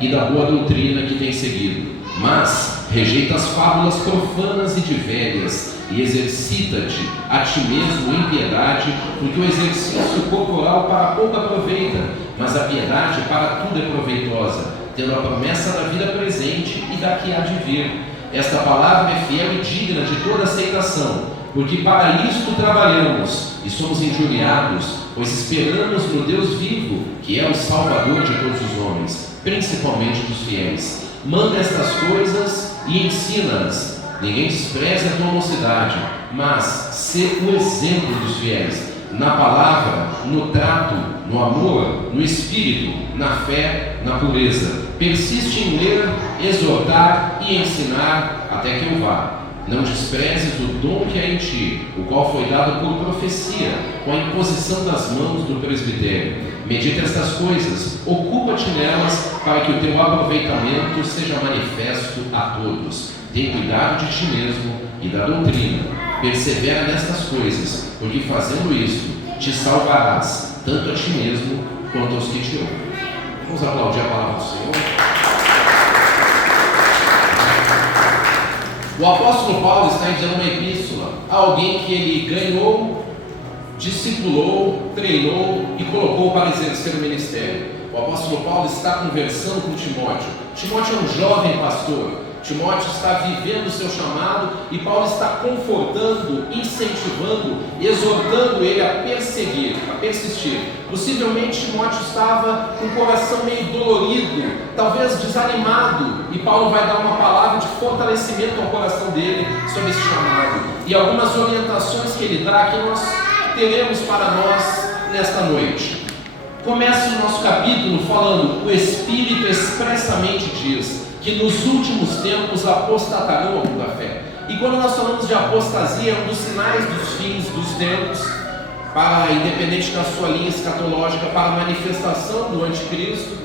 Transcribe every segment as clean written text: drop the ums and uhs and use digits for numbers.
e da boa doutrina que tem seguido. Mas rejeita as fábulas profanas e de velhas, e exercita-te a ti mesmo em piedade, porque o exercício corporal para pouco aproveita, mas a piedade para tudo é proveitosa, tendo a promessa da vida presente e da que há de vir. Esta palavra é fiel e digna de toda aceitação, porque para isto trabalhamos e somos injuriados, pois esperamos no Deus vivo, que é o Salvador de todos os homens, principalmente dos fiéis. Manda estas coisas e ensina-as. Ninguém despreze a tua mocidade, mas sê o exemplo dos fiéis, na palavra, no trato, no amor, no espírito, na fé, na pureza. Persiste em ler, exortar e ensinar até que eu vá. Não desprezes o dom que há em ti, o qual foi dado por profecia, com a imposição das mãos do presbitério. Medita estas coisas, ocupa-te nelas, para que o teu aproveitamento seja manifesto a todos. Tem cuidado de ti mesmo e da doutrina. Persevera nestas coisas, porque fazendo isto, te salvarás, tanto a ti mesmo quanto aos que te ouvem. Vamos aplaudir a palavra do Senhor. O apóstolo Paulo está enviando uma epístola a alguém que ele ganhou, discipulou, treinou e colocou para exercer o ministério. O apóstolo Paulo está conversando com Timóteo. Timóteo é um jovem pastor. Timóteo está vivendo o seu chamado e Paulo está confortando, incentivando, exortando ele a perseguir, a persistir. Possivelmente Timóteo estava com o coração meio dolorido, talvez desanimado, e Paulo vai dar uma palavra de fortalecimento ao coração dele sobre esse chamado. E algumas orientações que ele dá que nós teremos para nós nesta noite. Começa o nosso capítulo falando: o Espírito expressamente diz que nos últimos tempos apostatarão algum da fé. E quando nós falamos de apostasia, é um dos sinais dos fins dos tempos, para, independente da sua linha escatológica, para a manifestação do anticristo.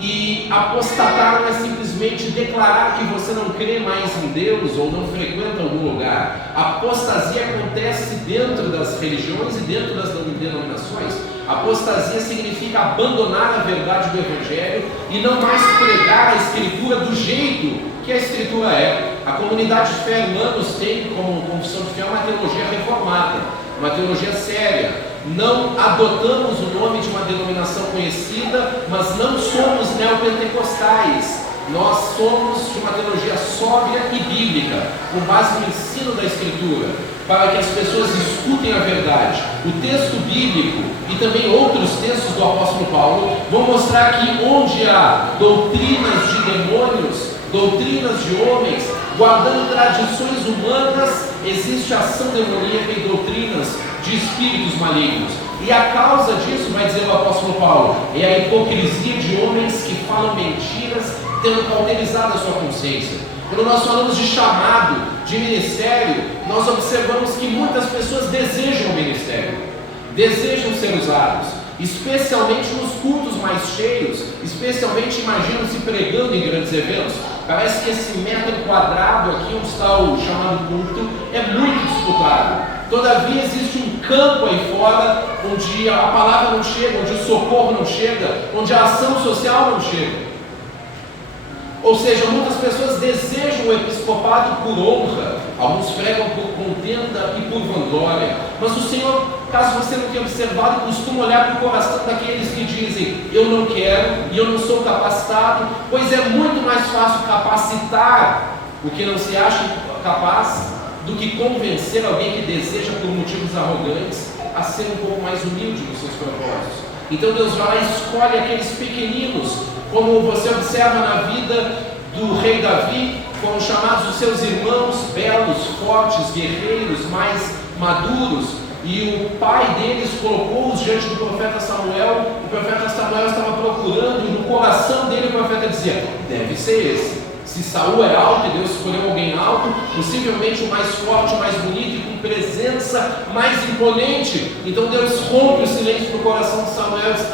E apostatar não é simplesmente declarar que você não crê mais em Deus ou não frequenta algum lugar. A apostasia acontece dentro das religiões e dentro das denominações. Apostasia significa abandonar a verdade do Evangelho e não mais pregar a Escritura do jeito que a Escritura é. A comunidade de fé Hermanos tem como confissão de fé uma teologia reformada, uma teologia séria. Não adotamos o nome de uma denominação conhecida, mas não somos neopentecostais. Nós somos de uma teologia sóbria e bíblica, com base no ensino da Escritura, para que as pessoas escutem a verdade. O texto bíblico e também outros textos do apóstolo Paulo vão mostrar que onde há doutrinas de demônios, doutrinas de homens, guardando tradições humanas, existe ação demoníaca e doutrinas de espíritos malignos. E a causa disso, vai dizer o apóstolo Paulo, é a hipocrisia de homens que falam mentiras, tendo cauterizado a sua consciência. Quando nós falamos de chamado, de ministério, nós observamos que muitas pessoas desejam o ministério, desejam ser usados, especialmente nos cultos mais cheios, especialmente imaginam-se pregando em grandes eventos. Parece que esse metro quadrado aqui onde está o chamado culto é muito disputado. Todavia existe um campo aí fora onde a palavra não chega, onde o socorro não chega, onde a ação social não chega. Ou seja, muitas pessoas desejam o episcopado por honra, alguns pregam por contenda e por vanglória, mas o Senhor, caso você não tenha observado, costuma olhar para o coração daqueles que dizem: eu não quero e eu não sou capacitado, pois é muito mais fácil capacitar o que não se acha capaz do que convencer alguém que deseja, por motivos arrogantes, a ser um pouco mais humilde nos seus propósitos. Então Deus vai lá e escolhe aqueles pequeninos, como você observa na vida do rei Davi, foram chamados os seus irmãos belos, fortes, guerreiros, mais maduros, e o pai deles colocou-os diante do profeta Samuel. O profeta Samuel estava procurando, e no coração dele o profeta dizia: deve ser esse. Se Saul é alto e Deus escolheu alguém alto, possivelmente o mais forte, o mais bonito e com presença mais imponente. Então Deus rompe o silêncio no coração de Samuel e diz: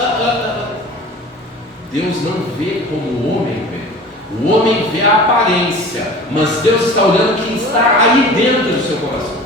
Deus não vê como o homem vê. O homem vê a aparência, mas Deus está olhando quem está aí dentro do seu coração.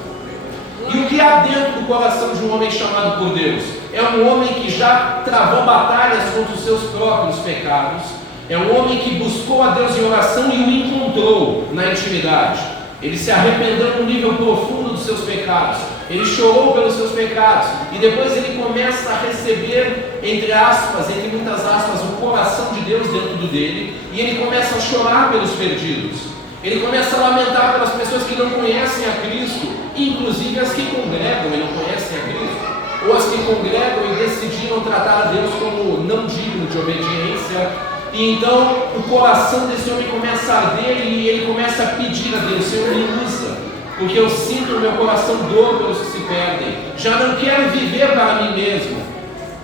E o que há dentro do coração de um homem chamado por Deus? É um homem que já travou batalhas contra os seus próprios pecados, É um homem que buscou a Deus em oração e o encontrou na intimidade. Ele se arrependeu no nível profundo dos seus pecados. Ele chorou pelos seus pecados. E depois ele começa a receber, entre aspas, entre muitas aspas, o coração de Deus dentro dele. E ele começa a chorar pelos perdidos. Ele começa a lamentar pelas pessoas que não conhecem a Cristo, inclusive as que congregam e não conhecem a Cristo, ou as que congregam e decidiram tratar a Deus como não digno de obediência. E então o coração desse homem começa a arder e ele começa a pedir a Deus: Senhor, me usa, porque eu sinto no meu coração dor pelos que se perdem. Já não quero viver para mim mesmo,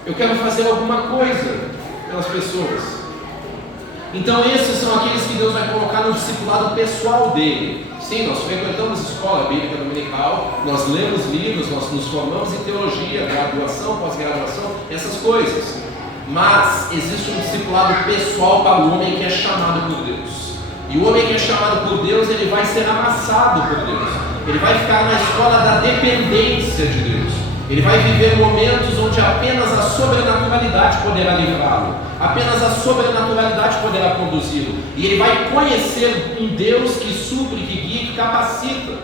eu quero fazer alguma coisa pelas pessoas. Então esses são aqueles que Deus vai colocar no discipulado pessoal dele. Sim, nós frequentamos escola bíblica dominical, nós lemos livros, nós nos formamos em teologia, graduação, pós-graduação, essas coisas. Mas existe um discipulado pessoal para o homem que é chamado por Deus. E o homem que é chamado por Deus, ele vai ser amassado por Deus. Ele vai ficar na escola da dependência de Deus. Ele vai viver momentos onde apenas a sobrenaturalidade poderá livrá-lo, apenas a sobrenaturalidade poderá conduzi-lo. E ele vai conhecer um Deus que supre, que guia, que capacita.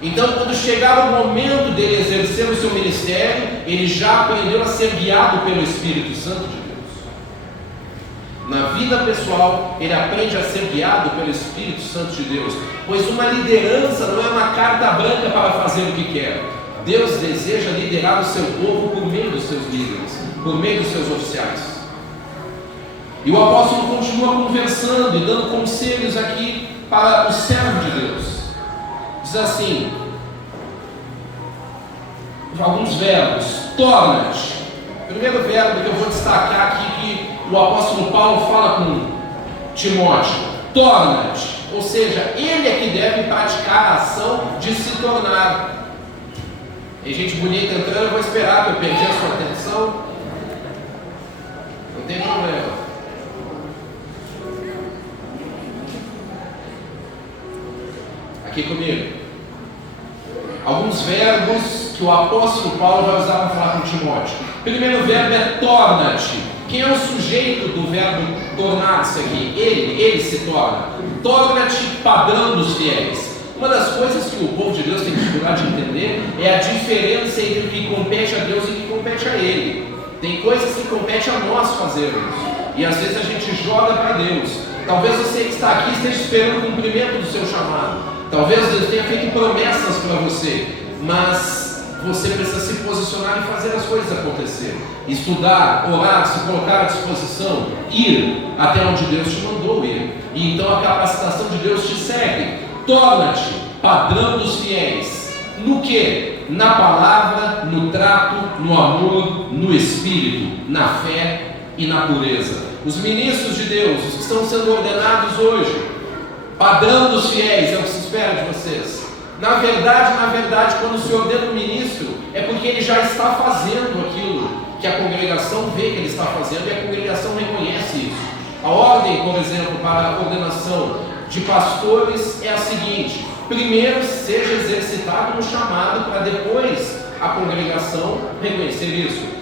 Então, quando chegar o momento dele exercer o seu ministério, ele já aprendeu a ser guiado pelo Espírito Santo de Deus. Na vida pessoal, ele aprende a ser guiado pelo Espírito Santo de Deus, pois uma liderança não é uma carta branca para fazer o que quer. Deus deseja liderar o seu povo por meio dos seus líderes, por meio dos seus oficiais. E o apóstolo continua conversando e dando conselhos aqui para o servo de Deus. Diz assim, alguns verbos: torna-te. Primeiro verbo que eu vou destacar aqui, que o apóstolo Paulo fala com Timóteo: torna-te. Ou seja, ele é que deve praticar a ação de se tornar. Tem gente bonita entrando, eu vou esperar, que eu perdi a sua atenção. Não tem problema. Aqui comigo. Alguns verbos que o apóstolo Paulo vai usar para falar com Timóteo. Primeiro verbo é torna-te. Quem é o sujeito do verbo tornar-se aqui? Ele se torna. Torna-te padrão dos fiéis. Uma das coisas que o povo de Deus tem dificuldade de entender é a diferença entre o que compete a Deus e o que compete a Ele. Tem coisas que compete a nós fazermos, e às vezes a gente joga para Deus. Talvez você que está aqui esteja esperando o cumprimento do seu chamado. Talvez Deus tenha feito promessas para você, mas você precisa se posicionar e fazer as coisas acontecer. Estudar, orar, se colocar à disposição, ir até onde Deus te mandou ir. E então a capacitação de Deus te segue. Torna-te padrão dos fiéis. No que? Na palavra, no trato, no amor, no espírito, na fé e na pureza. Os ministros de Deus, os que estão sendo ordenados hoje, padrão dos fiéis, é o que se espera de vocês. Na verdade, quando se ordena um ministro, é porque ele já está fazendo aquilo que a congregação vê que ele está fazendo e a congregação reconhece isso. A ordem, por exemplo, para a ordenação de pastores é a seguinte: primeiro seja exercitado no chamado, para depois a congregação reconhecer isso.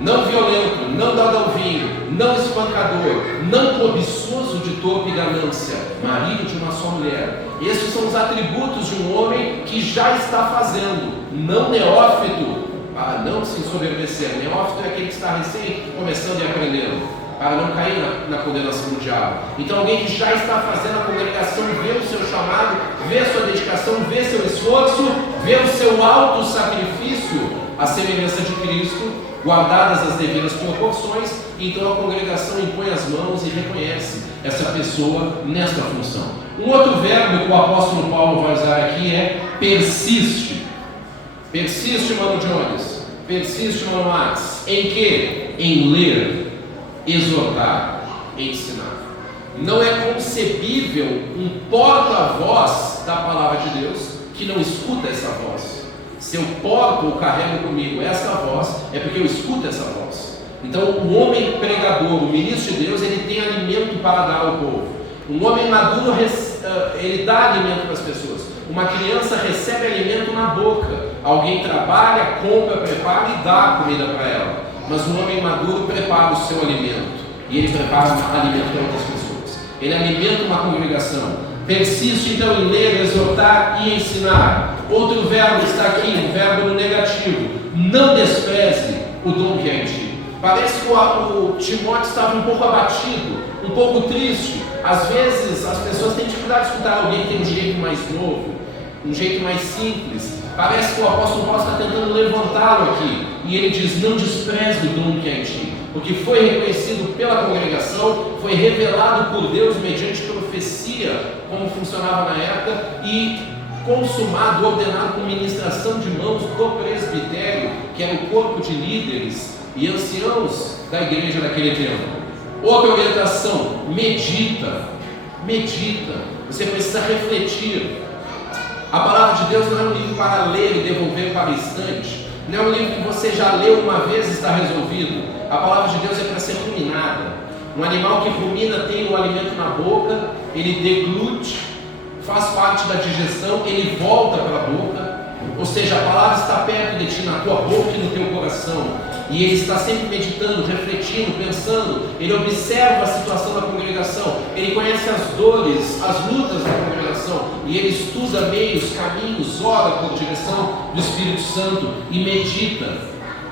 Não violento, não dado ao vinho, não espancador, não cobiçoso de torpe ganância, marido de uma só mulher. Esses são os atributos de um homem que já está fazendo, não neófito, para não se ensoberbecer. Neófito é aquele que está recém começando e aprendendo, para não cair na condenação do diabo. Então alguém que já está fazendo, a congregação vê o seu chamado, vê a sua dedicação, vê seu esforço, vê o seu alto sacrifício, a semelhança de Cristo, guardadas as devidas proporções. Então a congregação impõe as mãos e reconhece essa pessoa nesta função. Um outro verbo que o apóstolo Paulo vai usar aqui é persiste. Persiste, mano Jones. Persiste, mano Max. Em que? Em ler, exortar, ensinar. Não é concebível um porta-voz da palavra de Deus que não escuta essa voz. Se eu porto ou carrego comigo essa voz, é porque eu escuto essa voz. Então o homem pregador, o ministro de Deus, ele tem alimento para dar ao povo. Um homem maduro, ele dá alimento para as pessoas. Uma criança recebe alimento na boca. Alguém trabalha, compra, prepara e dá comida para ela. Mas um homem maduro prepara o seu alimento, e ele prepara alimento para outras pessoas. ele alimenta uma congregação. Persiste então em ler, exortar e ensinar. Outro verbo está aqui, um verbo no negativo. Não despreze o dom que é em ti. Parece que o Timóteo estava um pouco abatido, um pouco triste. Às vezes as pessoas têm dificuldade de escutar alguém que tem um jeito mais novo, um jeito mais simples. Parece que o apóstolo Paulo está tentando levantá-lo aqui. E ele diz: não despreze o dom que é em ti, porque foi reconhecido pela congregação, foi revelado por Deus mediante profecia, como funcionava na época, e consumado, ordenado com ministração de mãos do presbitério, que era o corpo de líderes e anciãos da igreja daquele tempo. Outra orientação: medita. Você precisa refletir. A palavra de Deus não é um livro para ler e devolver para o estante. Não é um livro que você já leu uma vez e está resolvido. A palavra de Deus é para ser ruminada. Um animal que rumina tem o alimento na boca, ele deglute, faz parte da digestão, ele volta para a boca. Ou seja, a palavra está perto de ti, na tua boca e no teu coração. E ele está sempre meditando, refletindo, pensando. Ele observa a situação da congregação. Ele conhece as dores, as lutas da congregação. E ele estuda meios, caminhos, ora por direção do Espírito Santo e medita.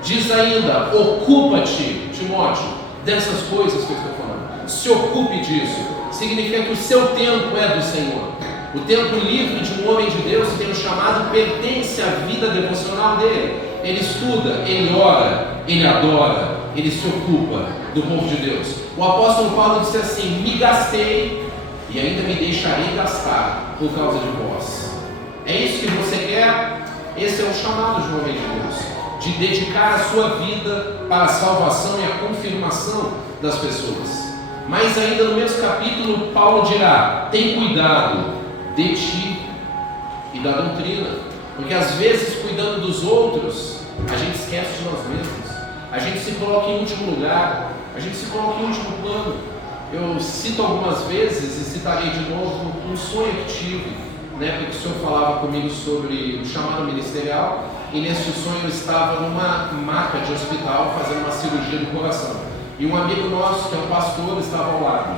Diz ainda: ocupa-te, Timóteo, dessas coisas que eu estou falando. Se ocupe disso. Significa que o seu tempo é do Senhor. O tempo livre de um homem de Deus, que tem um chamado, pertence à vida devocional dele. Ele estuda, ele ora, ele adora, ele se ocupa do povo de Deus. O apóstolo Paulo disse assim: me gastei e ainda me deixarei gastar por causa de vós. É isso que você quer? Esse é o chamado de um homem de Deus, de dedicar a sua vida para a salvação e a confirmação das pessoas. Mas ainda no mesmo capítulo, Paulo dirá: tem cuidado de ti e da doutrina. Porque às vezes, cuidando dos outros, a gente esquece de nós mesmos. A gente se coloca em último lugar, a gente se coloca em último plano. Eu cito algumas vezes, e citarei de novo, um sonho que tive, porque o senhor falava comigo sobre o chamado ministerial, e nesse sonho eu estava numa maca de hospital fazendo uma cirurgia do coração. E um amigo nosso, que é um pastor, estava ao lado.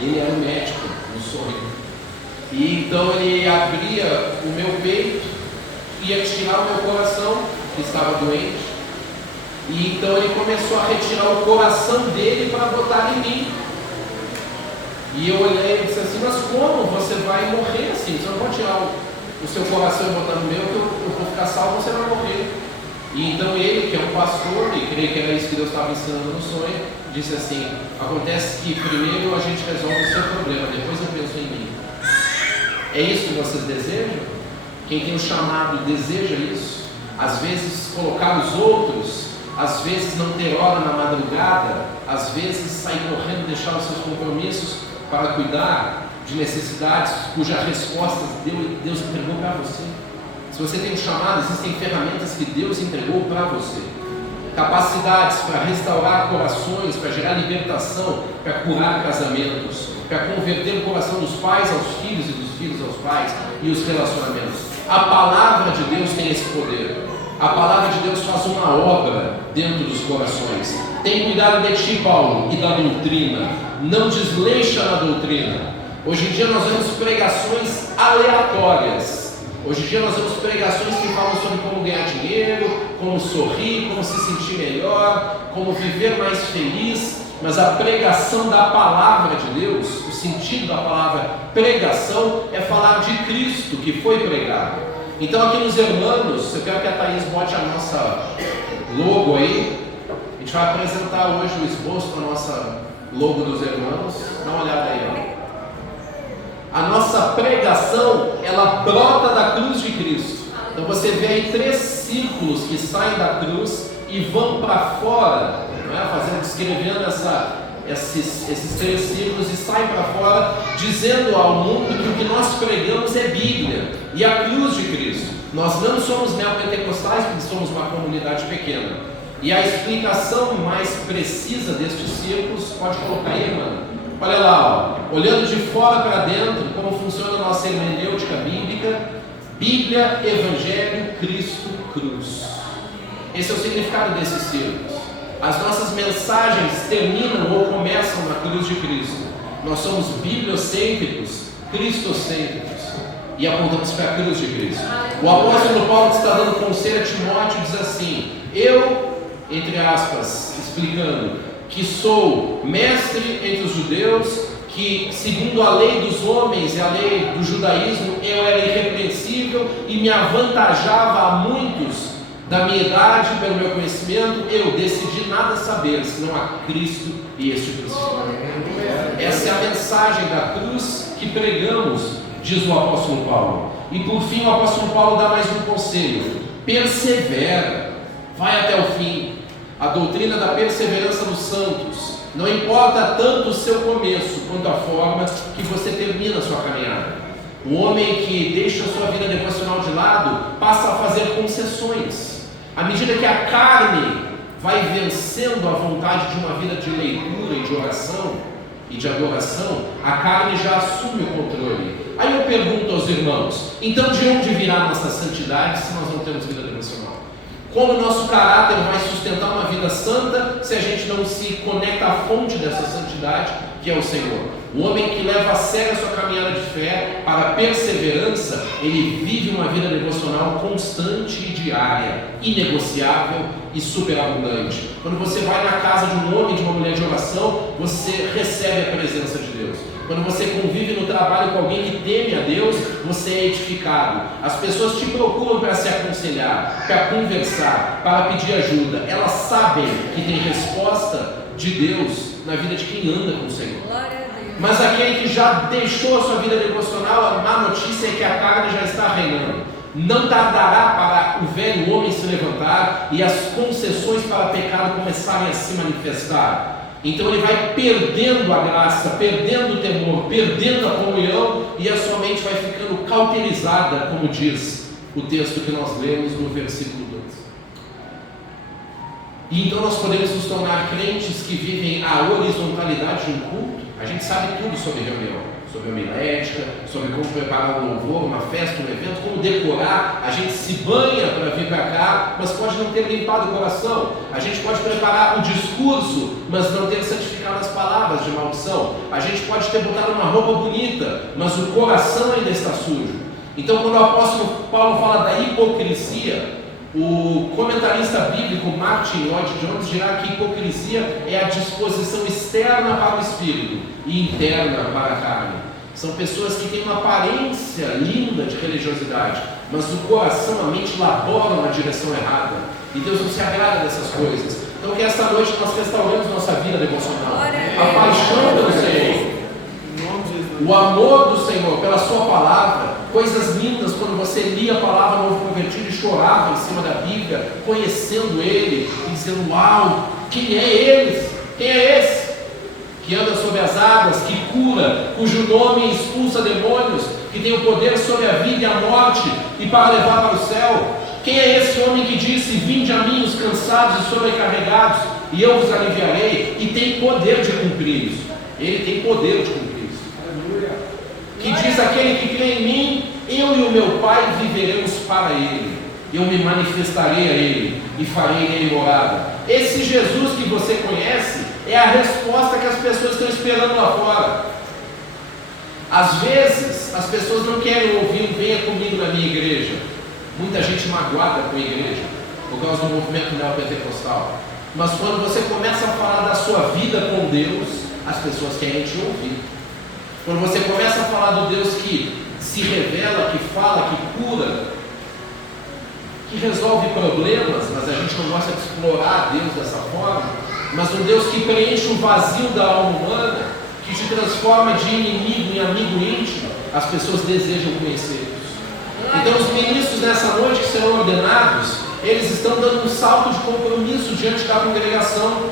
Ele era um médico no sonho. E então ele abria o meu peito, ia tirar o meu coração, que estava doente. E então ele começou a retirar o coração dele para botar em mim. E eu olhei e disse assim: mas como você vai morrer assim? Você não pode tirar o seu coração e botar no meu, que eu vou ficar salvo, você vai morrer. E então ele, que é um pastor, e creio que era isso que Deus estava ensinando no sonho, disse assim: acontece que primeiro a gente resolve o seu problema, depois eu penso em mim. É isso que vocês desejam? Quem tem um chamado deseja isso? Às vezes colocar os outros, às vezes não ter hora na madrugada, às vezes sair correndo, deixar os seus compromissos para cuidar de necessidades cujas respostas Deus entregou para você. Se você tem um chamado, existem ferramentas que Deus entregou para você. Capacidades para restaurar corações, para gerar libertação, para curar casamentos, para converter o coração dos pais aos filhos e dos filhos aos pais e os relacionamentos. A palavra de Deus tem esse poder. A palavra de Deus faz uma obra dentro dos corações. Tem cuidado de ti, Paulo, e da doutrina. Não desleixa na doutrina. Hoje em dia nós vemos pregações aleatórias. Hoje em dia nós vemos pregações que falam sobre como ganhar dinheiro, como sorrir, como se sentir melhor, como viver mais feliz. Mas a pregação da palavra de Deus, o sentido da palavra pregação é falar de Cristo que foi pregado. Então aqui nos Hermanos, eu quero que a Thaís bote a nossa logo aí. A gente vai apresentar hoje o esboço da nossa logo dos Hermanos. Dá uma olhada aí, ó. A nossa pregação, ela brota da cruz de Cristo. Então você vê aí 3 círculos que saem da cruz e vão para fora, descrevendo esses 3 círculos, e saem para fora, dizendo ao mundo que o que nós pregamos é Bíblia e a cruz de Cristo. Nós não somos neopentecostais porque somos uma comunidade pequena. E a explicação mais precisa destes círculos, pode colocar aí, irmã. Olha lá, ó, olhando de fora para dentro, como funciona a nossa hermenêutica bíblica: Bíblia, Evangelho, Cristo, cruz. Esse é o significado desses círculos. As nossas mensagens terminam ou começam na cruz de Cristo. Nós somos bibliocêntricos, cristocêntricos, e apontamos para a cruz de Cristo. O apóstolo Paulo está dando conselho a Timóteo, diz assim: eu, entre aspas, explicando, que sou mestre entre os judeus, que segundo a lei dos homens e a lei do judaísmo eu era irrepreensível e me avantajava a muitos da minha idade pelo meu conhecimento, eu decidi nada saber senão a Cristo e este crucificado. Essa é a mensagem da cruz que pregamos, diz o apóstolo Paulo. E por fim o apóstolo Paulo dá mais um conselho: persevera, vai até o fim. A doutrina da perseverança dos santos. Não importa tanto o seu começo quanto a forma que você termina a sua caminhada. O homem que deixa a sua vida devocional de lado passa a fazer concessões. À medida que a carne vai vencendo a vontade de uma vida de leitura e de oração e de adoração, a carne já assume o controle. Aí eu pergunto aos irmãos: então de onde virá a nossa santidade se nós não temos vida devocional? Como o nosso caráter vai sustentar uma vida santa se a gente não se conecta à fonte dessa santidade, que é o Senhor? O homem que leva a sério a sua caminhada de fé para a perseverança, ele vive uma vida devocional constante e diária, inegociável e superabundante. Quando você vai na casa de um homem e de uma mulher de oração, você recebe a presença de Deus. Quando você convive no trabalho com alguém que teme a Deus, você é edificado. As pessoas te procuram para se aconselhar, para conversar, para pedir ajuda. Elas sabem que tem resposta de Deus na vida de quem anda com o Senhor. Mas aquele que já deixou a sua vida devocional, a má notícia é que a carne já está reinando. Não tardará para o velho homem se levantar e as concessões para o pecado começarem a se manifestar. Então ele vai perdendo a graça, perdendo o temor, perdendo a comunhão, e a sua mente vai ficando cauterizada, como diz o texto que nós lemos no versículo 2. E então nós podemos nos tornar crentes que vivem a horizontalidade de um culto. A gente sabe tudo sobre reunião, sobre homilética, sobre como preparar um louvor, uma festa, um evento, como decorar. A gente se banha para vir para cá, mas pode não ter limpado o coração. A gente pode preparar o discurso, mas não ter santificado as palavras de maldição. A gente pode ter botado uma roupa bonita, mas o coração ainda está sujo. Então, quando o apóstolo Paulo fala da hipocrisia, o comentarista bíblico Martin Lloyd-Jones dirá que hipocrisia é a disposição externa para o espírito e interna para a carne. São pessoas que têm uma aparência linda de religiosidade, mas o coração, a mente laboram na direção errada. E Deus não se agrada dessas coisas. Então que esta noite nós restauremos nossa vida devocional. A paixão pelo Senhor, o amor do Senhor pela sua palavra. Coisas lindas quando você lia a palavra novo convertido e chorava em cima da Bíblia, conhecendo Ele e dizendo: uau, quem é Ele? Quem é esse? Que anda sobre as águas, que cura, cujo nome expulsa demônios, que tem o poder sobre a vida e a morte e para levar para o céu. Quem é esse homem que disse: vinde a mim os cansados e sobrecarregados e eu vos aliviarei? E tem poder de cumprir isso. Ele tem poder de cumprir isso. Que diz: aquele que crê em mim, eu e o meu Pai viveremos para Ele, eu me manifestarei a Ele e farei nele morada. Esse Jesus que você conhece é a resposta que as pessoas estão esperando lá fora. Às vezes as pessoas não querem ouvir: venha comigo na minha igreja. Muita gente magoada com a igreja por causa do movimento neopentecostal. Mas quando você começa a falar da sua vida com Deus, as pessoas querem te ouvir. Quando você começa a falar do Deus que se revela, que fala, que cura, que resolve problemas, mas a gente não gosta de explorar Deus dessa forma, mas um Deus que preenche o vazio da alma humana, que te transforma de inimigo em amigo íntimo, as pessoas desejam conhecer isso. Então os ministros nessa noite que serão ordenados, eles estão dando um salto de compromisso diante da congregação.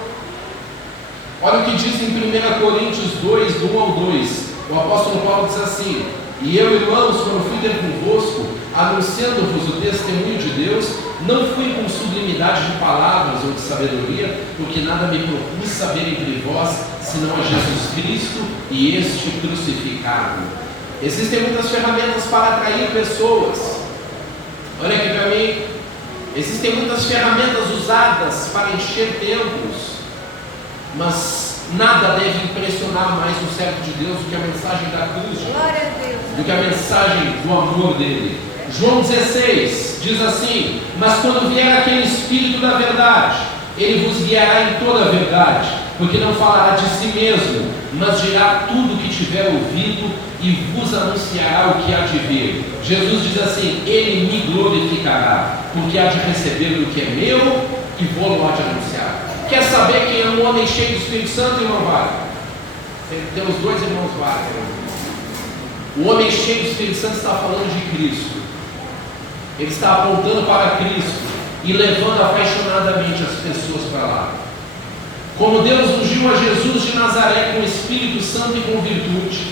Olha o que diz em 1 Coríntios 2, do 1 ao 2. O apóstolo Paulo diz assim: e eu, irmãos, quando fui ter convosco, anunciando-vos o testemunho de Deus, não fui com sublimidade de palavras ou de sabedoria, porque nada me propus saber entre vós, senão a Jesus Cristo e este crucificado. Existem muitas ferramentas para atrair pessoas. Olha aqui para mim. Existem muitas ferramentas usadas para encher templos, mas Nada deve impressionar mais um servo de Deus do que a mensagem da cruz, Glória a Deus. do que a mensagem do amor dele. João 16 diz assim: mas quando vier aquele Espírito da verdade, ele vos guiará em toda a verdade, porque não falará de si mesmo, mas dirá tudo o que tiver ouvido e vos anunciará o que há de vir. Jesus diz assim: ele me glorificará, porque há de receber o que é meu e vou-lo há de anunciar. Quer saber quem é um homem cheio do Espírito Santo, irmão Vale? Temos dois irmãos Vale. O homem cheio do Espírito Santo está falando de Cristo. Ele está apontando para Cristo e levando apaixonadamente as pessoas para lá. Como Deus ungiu a Jesus de Nazaré com Espírito Santo e com virtude,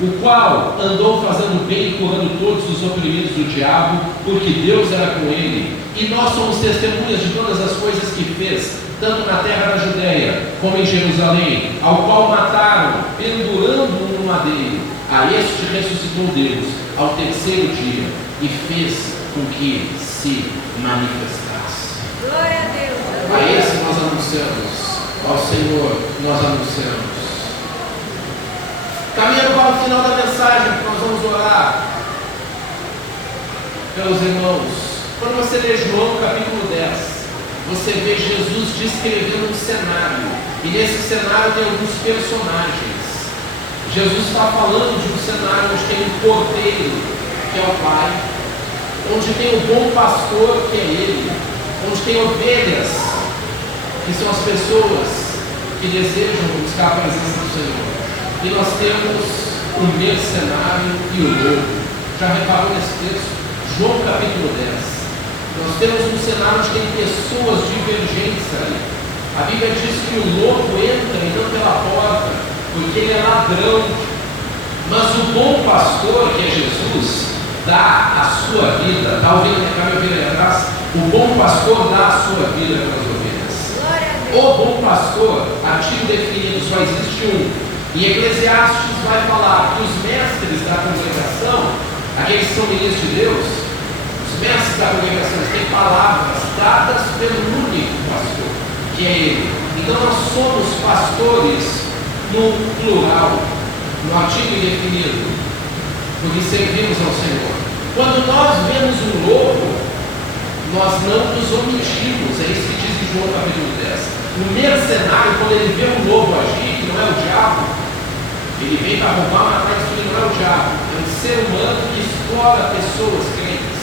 o qual andou fazendo bem e curando todos os oprimidos do diabo, porque Deus era com ele. E nós somos testemunhas de todas as coisas que fez, tanto na terra da Judéia como em Jerusalém, ao qual mataram, pendurando-o no madeiro. A este ressuscitou Deus ao terceiro dia e fez com que se manifestasse. Glória a Deus. A esse nós anunciamos, ao Senhor nós anunciamos. Caminhando para o final da mensagem, nós vamos orar pelos irmãos. Quando você lê João capítulo 10, você vê Jesus descrevendo um cenário, e nesse cenário tem alguns personagens. Jesus está falando de um cenário onde tem um cordeiro, que é o Pai, onde tem o bom pastor, que é Ele, onde tem ovelhas, que são as pessoas que desejam buscar a presença do Senhor. E nós temos o mercenário e o lobo. Já reparou nesse texto? João capítulo 10. Nós temos um cenário onde tem pessoas divergentes ali. A Bíblia diz que o lobo entra e não pela porta, porque ele é ladrão. Mas o bom pastor, que é Jesus, dá a sua vida. Está ouvindo a minha ovelha atrás? O bom pastor dá a sua vida pelas ovelhas. O bom pastor, artigo definido, só existe um. E Eclesiastes vai falar que os mestres da congregação, aqueles que são ministros de Deus, os mestres da congregação têm palavras dadas pelo único pastor, que é Ele. Então nós somos pastores no plural, no artigo indefinido, porque servimos ao Senhor. Quando nós vemos um lobo, nós não nos omitimos, é isso que diz em João capítulo 10. O mercenário, quando ele vê um lobo agir, que não é o diabo, ele vem para roubar, matar e destruir, não é o diabo, é um ser humano que explora pessoas crentes.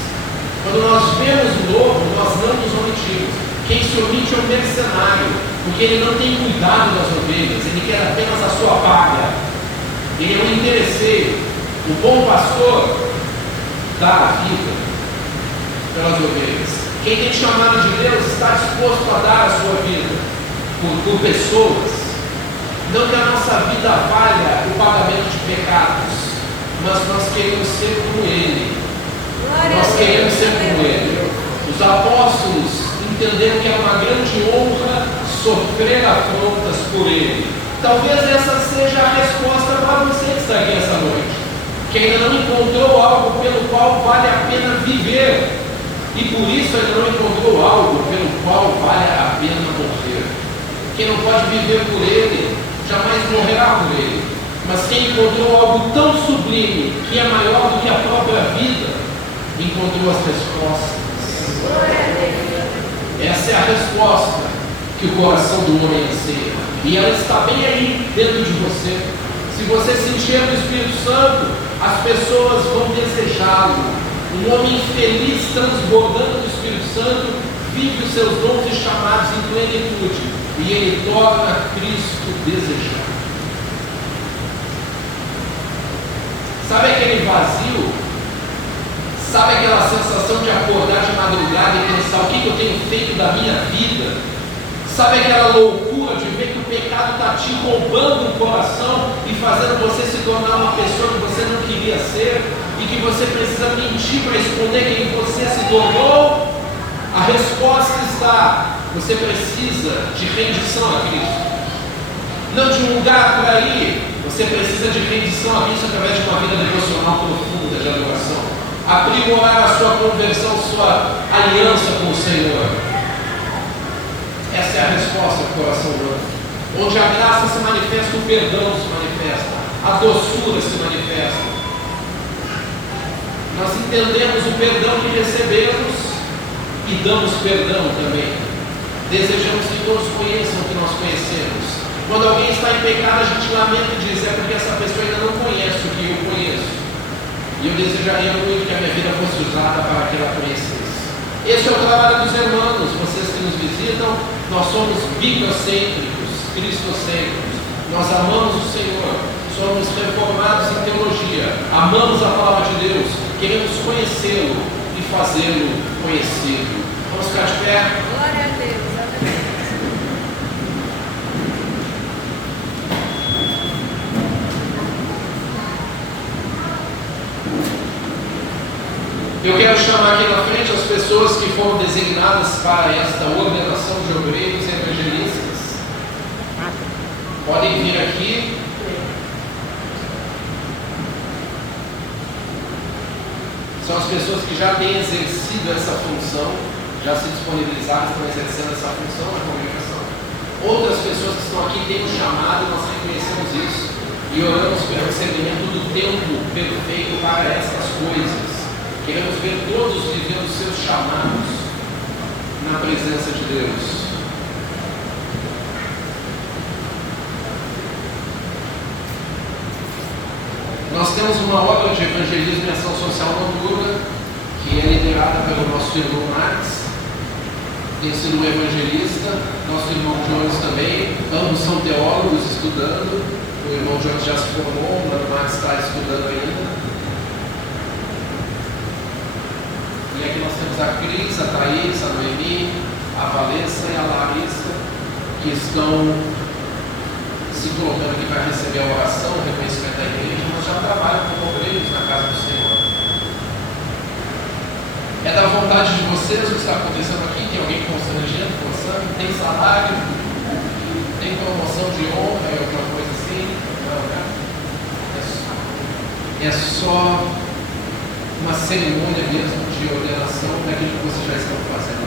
Quando nós vemos o lobo, nós não nos omitimos. Quem se omite é o mercenário, porque ele não tem cuidado das ovelhas, ele quer apenas a sua paga. Ele é um interesseiro. O bom pastor dá a vida pelas ovelhas. Quem tem chamado de Deus está disposto a dar a sua vida por pessoas. Não que a nossa vida valha o pagamento de pecados, mas nós queremos ser como Ele. Nós queremos ser como Ele. Os apóstolos entenderam que é uma grande honra sofrer afrontas por Ele. Talvez essa seja a resposta para você que está aqui essa noite, que ainda não encontrou algo pelo qual vale a pena viver, e por isso ainda não encontrou algo pelo qual vale a pena morrer. Quem não pode viver por Ele, jamais morrerá por Ele. Mas quem encontrou algo tão sublime, que é maior do que a própria vida, encontrou as respostas. Essa é a resposta que o coração do homem anseia, e ela está bem aí dentro de você. Se você se encher do Espírito Santo, as pessoas vão desejá-lo. Um homem feliz, transbordando do Espírito Santo, vive os seus dons e chamados em plenitude, e ele torna Cristo desejável. Sabe aquele vazio? Sabe aquela sensação de acordar de madrugada e pensar o que eu tenho feito da minha vida? Sabe aquela loucura de ver que o pecado está te roubando o coração e fazendo você se tornar uma pessoa que você não queria ser, e que você precisa mentir para esconder quem você se tornou? A resposta está: você precisa de rendição a Cristo. Não de um lugar por aí. Você precisa de rendição a Cristo através de uma vida devocional profunda de adoração. Aprimorar a sua conversão, sua aliança com o Senhor. Essa é a resposta do coração humano. Onde a graça se manifesta, o perdão se manifesta, a doçura se manifesta. Nós entendemos o perdão que recebemos e damos perdão também. Desejamos que todos conheçam o que nós conhecemos. Quando alguém está em pecado, a gente lamenta e diz: é porque essa pessoa ainda não conhece o que eu conheço. E eu desejaria muito que a minha vida fosse usada para que ela conhecesse. Esse é o trabalho dos irmãos, vocês que nos visitam. Nós somos biblicocêntricos, cristocêntricos. Nós amamos o Senhor, somos reformados em teologia, amamos a palavra de Deus, queremos conhecê-lo e fazê-lo conhecido. Vamos ficar de pé? Glória a Deus. Amém. Eu quero chamar aqui na frente as pessoas que foram designadas para esta ordenação de obreiros e evangelistas. Podem vir aqui. São as pessoas que já têm exercido essa função, já se disponibilizaram, estão exercendo essa função na congregação. Outras pessoas que estão aqui têm um chamado, nós reconhecemos isso e oramos pelo recebimento do tempo perfeito para estas coisas. Queremos ver todos vivendo os seus chamados na presença de Deus. Nós temos uma obra de evangelismo e ação social noturna, que é liderada pelo nosso irmão Max, tem sido um evangelista, nosso irmão Jones também, ambos são teólogos estudando, o irmão Jones já se formou, o irmão Max está estudando ainda. E aqui nós temos a Cris, a Thaís, a Noemi, a Valessa e a Larissa, que estão se colocando aqui para receber a oração, o reconhecimento da igreja, mas já trabalham como obreiros na casa do Senhor. É da vontade de vocês o que está acontecendo aqui? Tem alguém constrangendo, forçando? Tem salário? Tem promoção de honra? É alguma coisa assim? Não, né? É só uma cerimônia mesmo de ordenação daquilo que vocês já estão fazendo.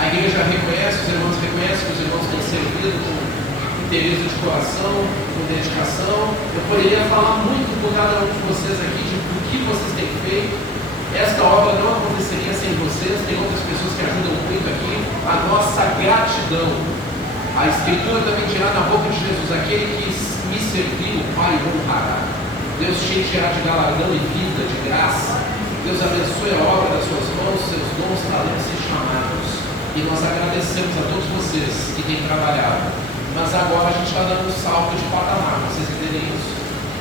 A igreja reconhece, os irmãos reconhecem que os irmãos têm servido com interesse de coração, com dedicação. Eu poderia falar muito por cada um de vocês aqui de o que vocês têm feito. Esta obra não aconteceria sem vocês, tem outras pessoas que ajudam muito aqui. A nossa gratidão. A Escritura também dirá na boca de Jesus: aquele que me serviu, o Pai o honrará. Deus te encherá de galardão e vida, de graça. Deus abençoe a obra das suas mãos, seus dons, talentos e chamados. E nós agradecemos a todos vocês que têm trabalhado. Mas agora a gente está dando um salto de patamar, vocês entendem isso?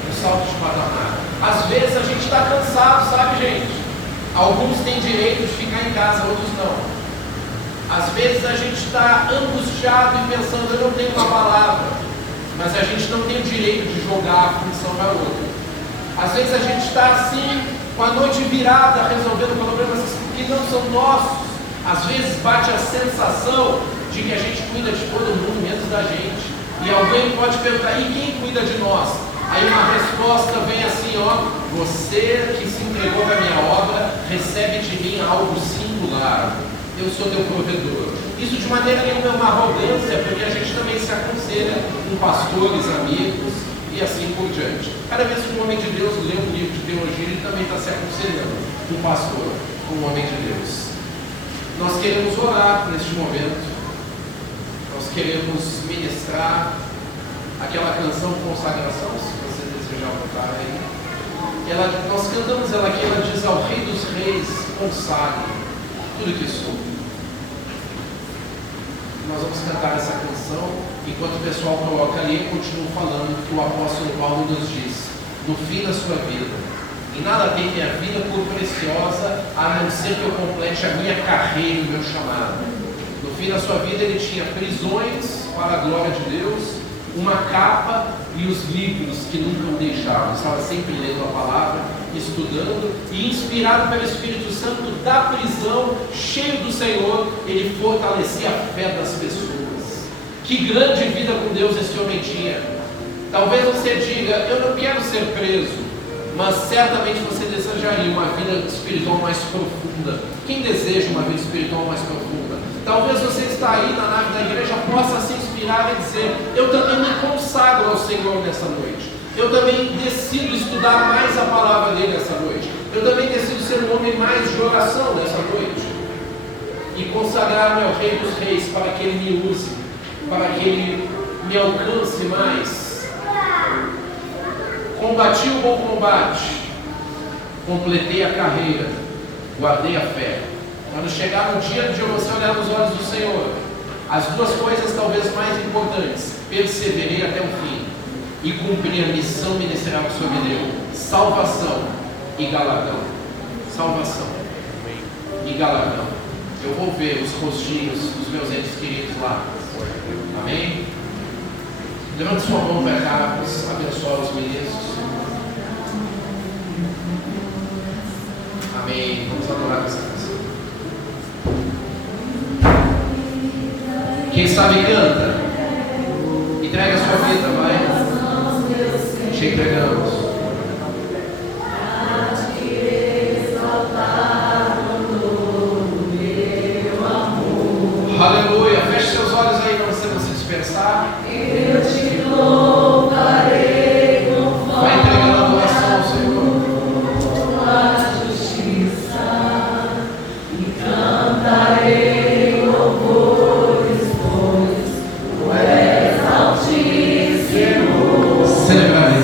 Um salto de patamar. Às vezes a gente está cansado, sabe, gente? Alguns têm direito de ficar em casa, outros não. Às vezes a gente está angustiado e pensando: eu não tenho uma palavra. Mas a gente não tem o direito de jogar a função para outra. Às vezes a gente está assim, com a noite virada, resolvendo problemas que não são nossos. Às vezes bate a sensação de que a gente cuida de todo mundo, menos da gente. E alguém pode perguntar: e quem cuida de nós? Aí uma resposta vem assim: ó, você que se entregou na minha obra, recebe de mim algo singular. Eu sou teu provedor. Isso de maneira nenhuma é uma arrogância, porque a gente também se aconselha com pastores, amigos e assim por diante. Cada vez que um homem de Deus lê um livro de teologia, ele também está se aconselhando com um pastor, com um homem de Deus. Nós queremos orar neste momento. Nós queremos ministrar aquela canção Consagração, se você desejar botar aí. Nós cantamos ela aqui, ela diz: ao Rei dos Reis, consagre tudo que sou. Nós vamos cantar essa canção, enquanto o pessoal coloca ali, eu continuo falando que o apóstolo Paulo nos diz: no fim da sua vida, em nada tem minha vida por preciosa, a não ser que eu complete a minha carreira e o meu chamado. No fim da sua vida ele tinha prisões para a glória de Deus, uma capa e os livros que nunca o deixavam. Estava sempre lendo a palavra, estudando, e inspirado pelo Espírito Santo da prisão, cheio do Senhor, ele fortalecia a fé das pessoas. Que grande vida com Deus esse homem tinha. Talvez você diga: eu não quero ser preso, mas certamente você desejaria uma vida espiritual mais profunda. Quem deseja uma vida espiritual mais profunda? Talvez você está aí na nave da igreja, possa se inspirar virar e dizer: eu também me consagro ao Senhor nessa noite. Eu também decido estudar mais a palavra dele nessa noite. Eu também decido ser um homem mais de oração nessa noite. E consagrar-me ao Rei dos Reis para que ele me use, para que ele me alcance mais. Combati o bom combate, completei a carreira, guardei a fé. Quando chegar no dia de você olhar nos olhos do Senhor, as duas coisas talvez mais importantes: perseverei até o fim e cumprir a missão ministerial que o Senhor me deu. Salvação e galardão. Salvação e galardão. Eu vou ver os rostinhos dos meus entes queridos lá. Amém? Levante sua mão para cá, abençoa os ministros. Amém. Vamos adorar essa canção. Quem sabe canta. Entrega a sua vida, vai. Te entregamos. Aleluia. Feche seus olhos aí para você não se dispersar. Eu te louvarei com vai entregando a adoração ao Senhor. a justiça e cantarei louvores, pois tu és altíssimo. Celebrarei.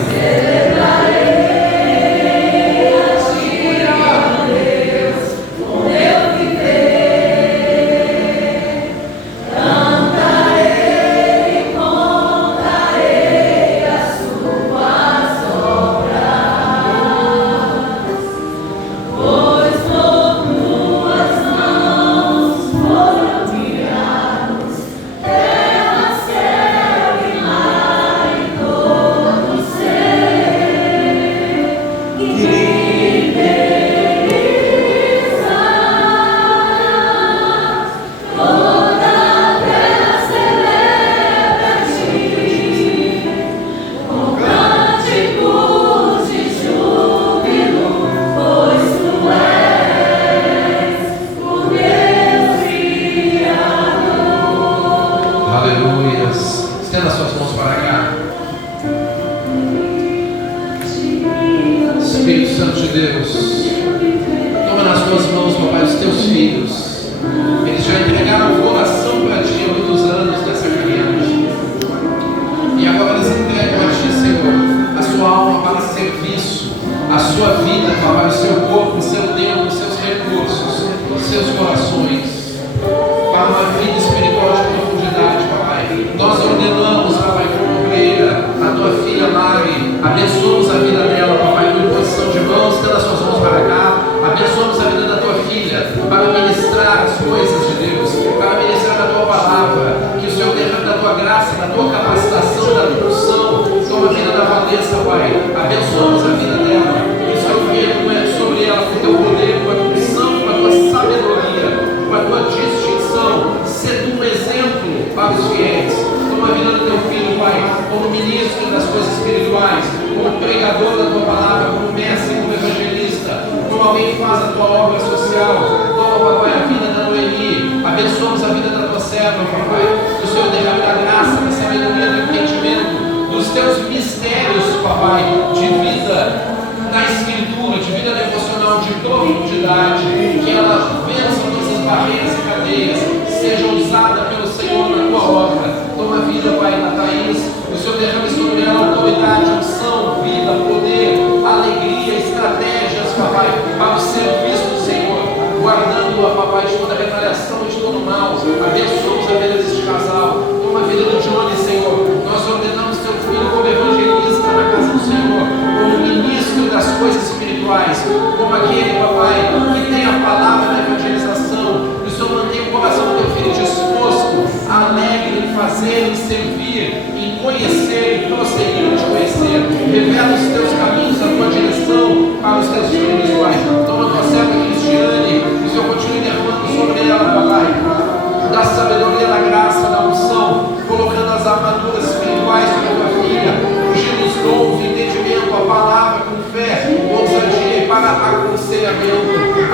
Para aconselhar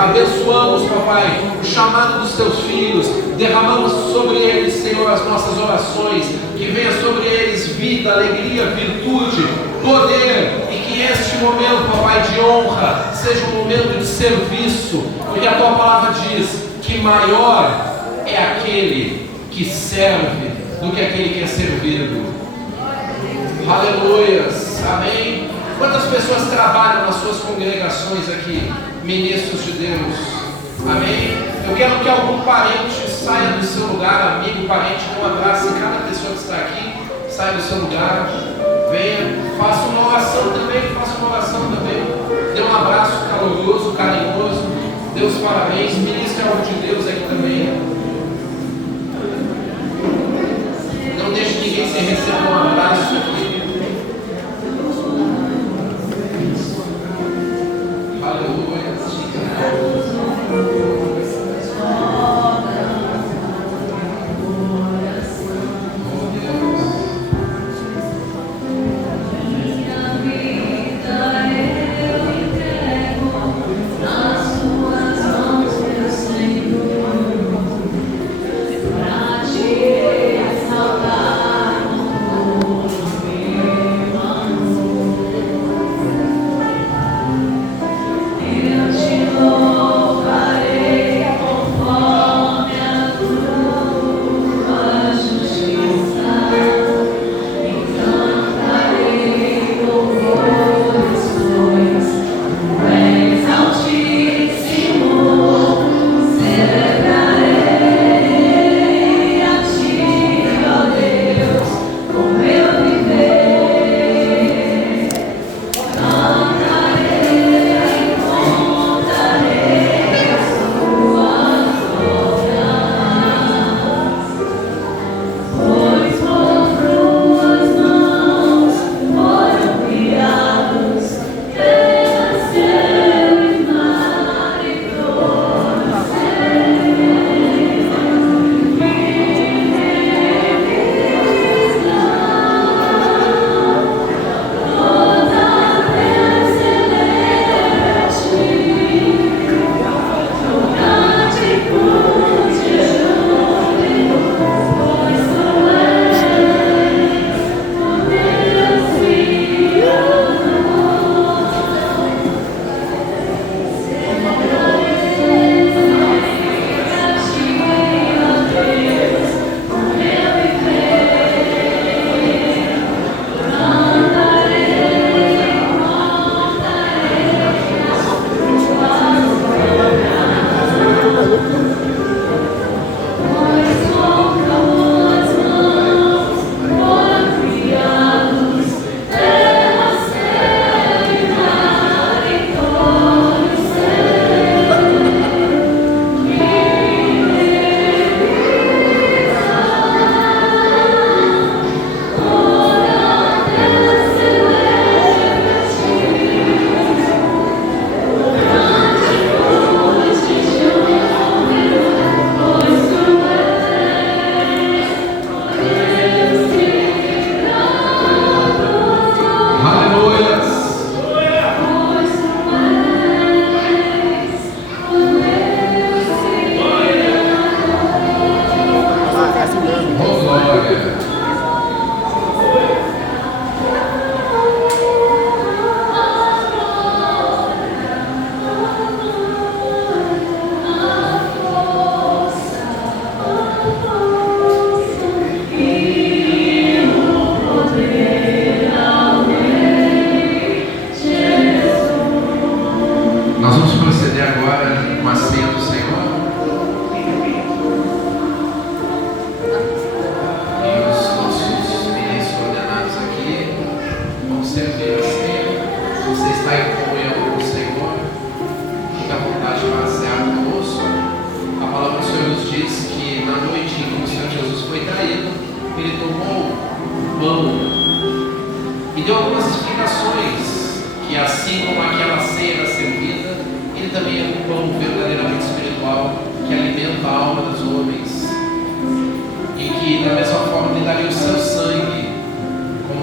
abençoamos, papai, o chamado dos teus filhos, derramamos sobre eles, Senhor, as nossas orações, que venha sobre eles vida, alegria, virtude, poder, e que este momento, papai, de honra, seja um momento de serviço, porque a tua palavra diz que maior é aquele que serve do que aquele que é servido. Aleluias, amém. Quantas pessoas trabalham nas suas congregações aqui, ministros de Deus, amém? Eu quero que algum parente saia do seu lugar, amigo, parente, com um abraço em cada pessoa que está aqui, saia do seu lugar, venha, faça uma oração também, dê um abraço caloroso, carinhoso, dê os parabéns, ministre algo de Deus aqui também. Não deixe ninguém sem receber um abraço aqui.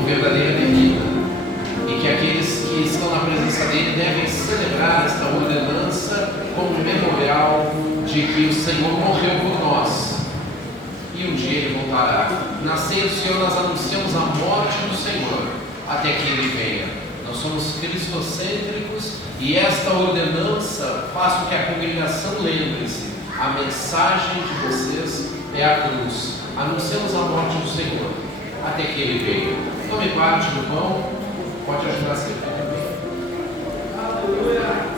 Verdadeira bebida, e que aqueles que estão na presença dele devem celebrar celebrar esta ordenança como memorial de que o Senhor morreu por nós e um dia Ele voltará. Na ceia do Senhor nós anunciamos a morte do Senhor até que Ele venha. Nós somos cristocêntricos e esta ordenança faz com que a congregação lembre-se: a mensagem de vocês é a cruz. Anunciamos a morte do Senhor até que Ele venha. Tome parte do pão, pode ajudar a servir também. Aleluia!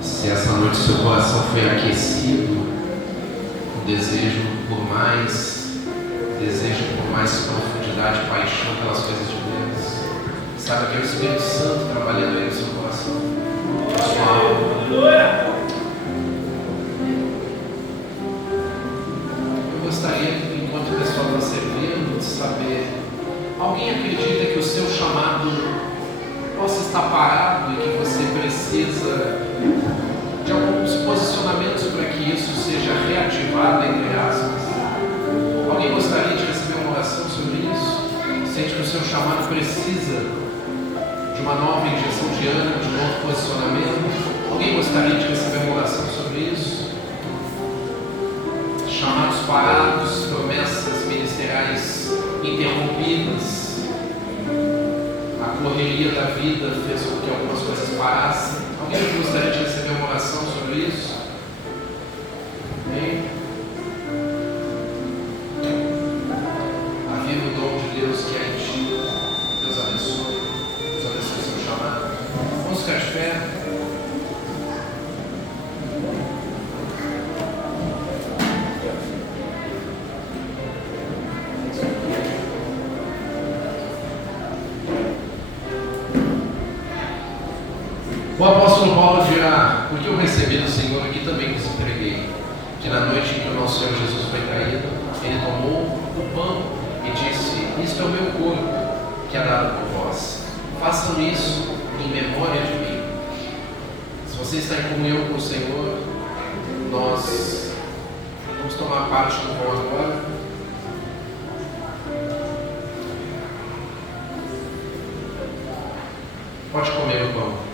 Se essa noite seu coração foi aquecido, com desejo por mais profundidade, paixão pelas coisas de Deus, saiba que é o Espírito Santo trabalhando aí no seu coração, na sua alma. Eu gostaria, enquanto o pessoal está servindo, de saber: alguém acredita que o seu chamado possa estar parado e que você precisa de alguns posicionamentos para que isso seja reativado, entre aspas? Alguém gostaria de receber uma oração sobre isso? Sente que o seu chamado precisa de uma nova injeção de ânimo, de um novo posicionamento? Alguém gostaria de receber uma oração sobre isso? Chamados parados, promessas ministeriais interrompidas, a correria da vida fez com que algumas coisas parassem. Alguém gostaria de receber uma oração sobre isso? Amém? Aviva o dom de Deus que é em ti. Deus abençoe. Deus abençoe o seu chamado. Vamos ficar de pé. O apóstolo Paulo dirá: porque eu recebi do Senhor aqui também vos entreguei, que na noite em que o nosso Senhor Jesus foi traído, Ele tomou o pão e disse: isto é o meu corpo, que é dado por vós. Façam isso em memória de mim. Se você está em comunhão com o Senhor, nós vamos tomar parte do pão agora. Pode comer o pão.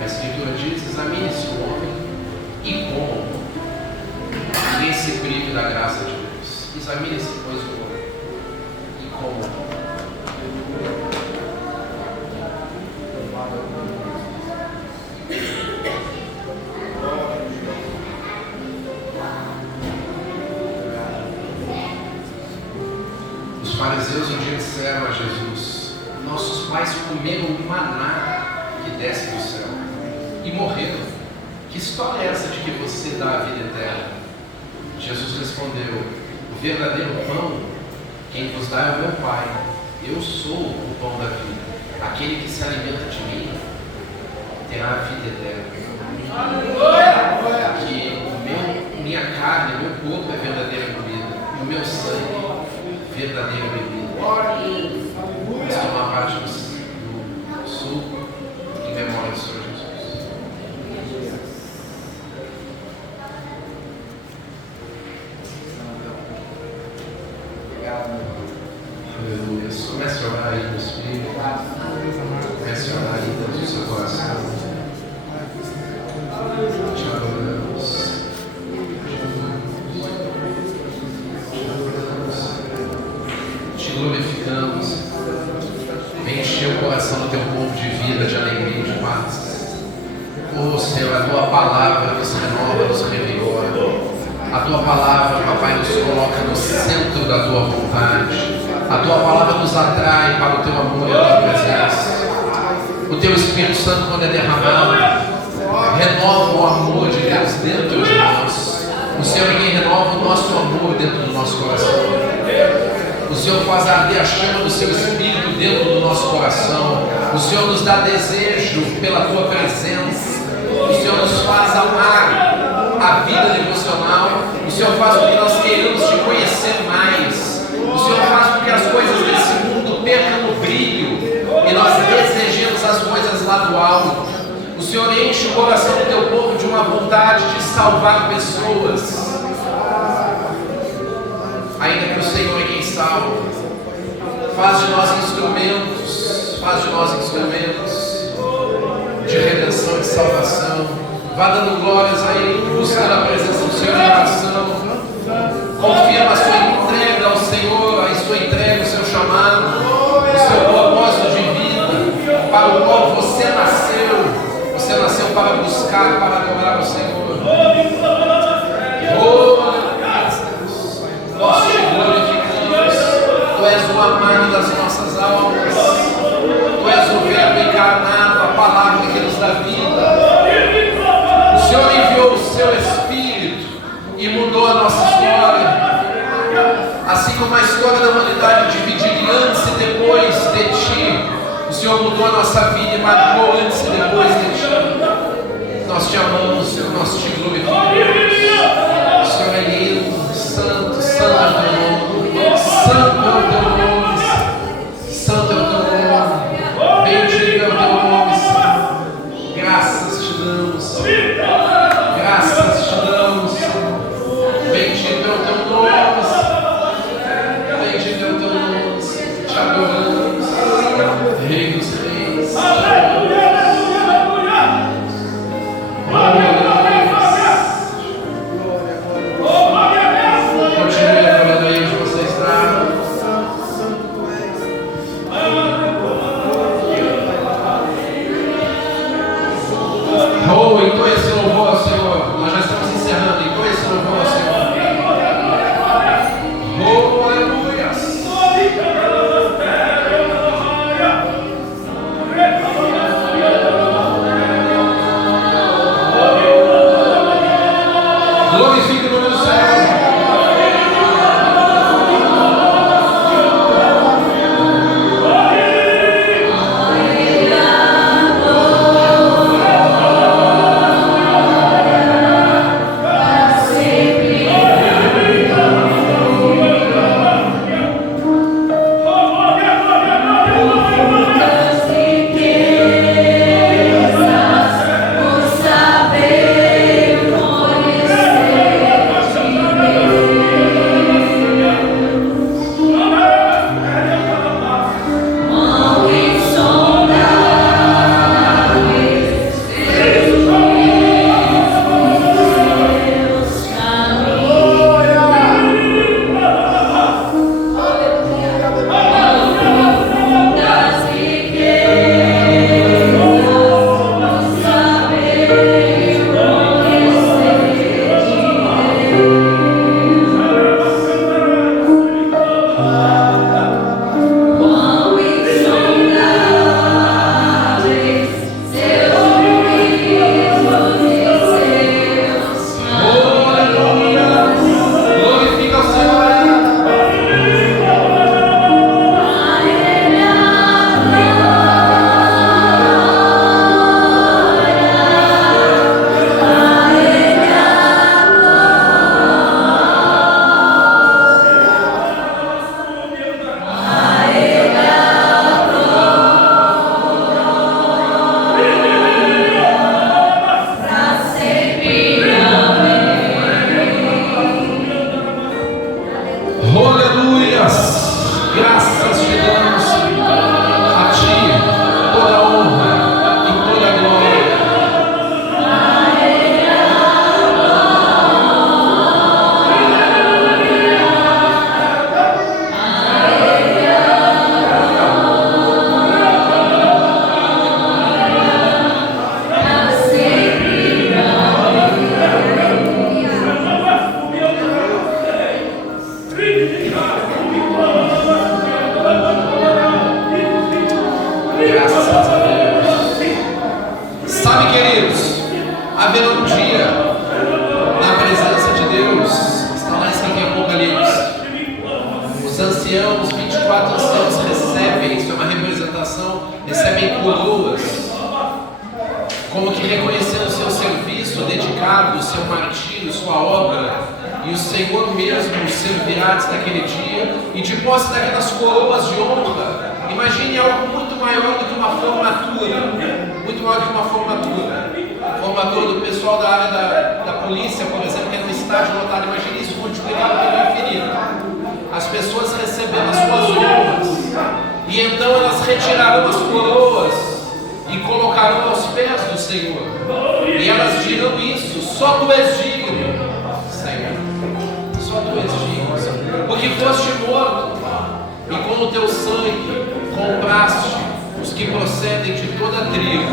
A Escritura diz: examine-se o homem e comam. Ninguém se prive da graça de Deus. Examine-se, pois, o homem e comam. Os fariseus um dia disseram a Jesus: nossos pais comeram maná que desce do céu e morreram. Que história é essa de que você dá a vida eterna? Jesus respondeu: o verdadeiro pão, quem vos dá é o meu Pai. Eu sou o pão da vida. Aquele que se alimenta de mim terá a vida eterna. Que minha carne, meu corpo é verdadeira comida e o meu sangue verdadeira bebida. Vamos tomar parte do suco em memória do Senhor Jesus. Aleluia. Comece a orar aí no Espírito. Comece a orar aí dentro do seu coração. Te adoramos. Te glorificamos. Vem encher o coração do teu povo de vida, de alegria, de paz. Oh Senhor, a tua palavra nos renova, nos revigora. A tua palavra, papai, nos coloca no centro da tua vontade. A tua palavra nos atrai para o teu amor e a tua presença. O teu Espírito Santo, quando é derramado, renova o amor de Deus dentro de nós. O Senhor, ninguém renova o nosso amor dentro do nosso coração. O Senhor faz arder a chama do seu Espírito dentro do nosso coração. O Senhor nos dá desejo pela tua presença. O Senhor nos faz amar a vida devocional. O Senhor faz com que nós queiramos te conhecer mais. O Senhor faz com que as coisas desse mundo percam o brilho e nós desejemos as coisas lá do alto. O Senhor enche o coração do teu povo de uma vontade de salvar pessoas. Ainda que o Senhor é quem salva, faz de nós instrumentos de redenção e de salvação. Vá dando glórias a Ele, buscando a presença do Senhor em oração. Confia na sua entrega ao Senhor, a sua entrega, o seu chamado, o seu propósito de vida, para o qual você nasceu. Você nasceu para buscar, para adorar o Senhor. Nós te glorificamos. Tu és o amado das nossas almas. Tu és o Verbo encarnado, a palavra que nos dá vida. O Senhor enviou o seu Espírito e mudou a nossa história. Assim como a história da humanidade dividida antes e depois de ti, o Senhor mudou a nossa vida e marcou antes e depois de ti. Nós te amamos, Senhor, nós te glorificamos. O Senhor é lindo, santo, santo é o teu nome, santo é o teu nome, santo é o teu nome, bendito é o teu nome, Senhor. Graças te damos, graças te damos, bendito é o teu nome, bendito é o teu nome, te adoramos, Rei dos Reis, te adoramos. Continue adorando aí onde você está. Oh, entoie esse louvor ao Senhor. Nós já estamos encerrando. Entoie esse louvor ao Senhor. Oh, aleluia. Glorifique o nome do Senhor. haverá um dia na presença de Deus. Está lá escrito em Apocalipse. Os anciãos recebem coroas, como que reconhecendo o seu serviço dedicado, o seu martírio, sua obra, e o Senhor mesmo os servirá naquele dia, e de posse daquelas coroas de honra. Imagine algo muito maior do que uma formatura, muito maior do que uma formatura. Formatura do pessoal da área da polícia, por exemplo, que é no estágio lotado. Imagine isso multiplicado pelo infinito. As pessoas recebendo as suas honras, e então elas retirarão as coroas e colocarão aos pés do Senhor, e elas dirão isso: só tu és digno, Senhor, só tu és digno, Senhor, porque foste morto, e com o teu sangue compraste os que procedem de toda tribo,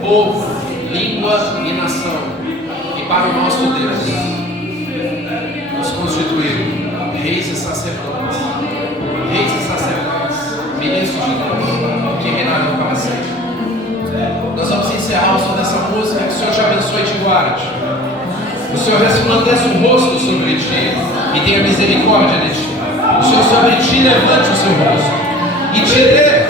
povo, língua e nação, e para o nosso Deus nos constituíram reis e sacerdotes, ministros de Deus, que reinarão para sempre. Nós vamos encerrar o som dessa música. Que o Senhor te abençoe e te guarde. O Senhor resplandeça o rosto sobre ti e tenha misericórdia de ti. O Senhor sobre ti levante o seu rosto e te dê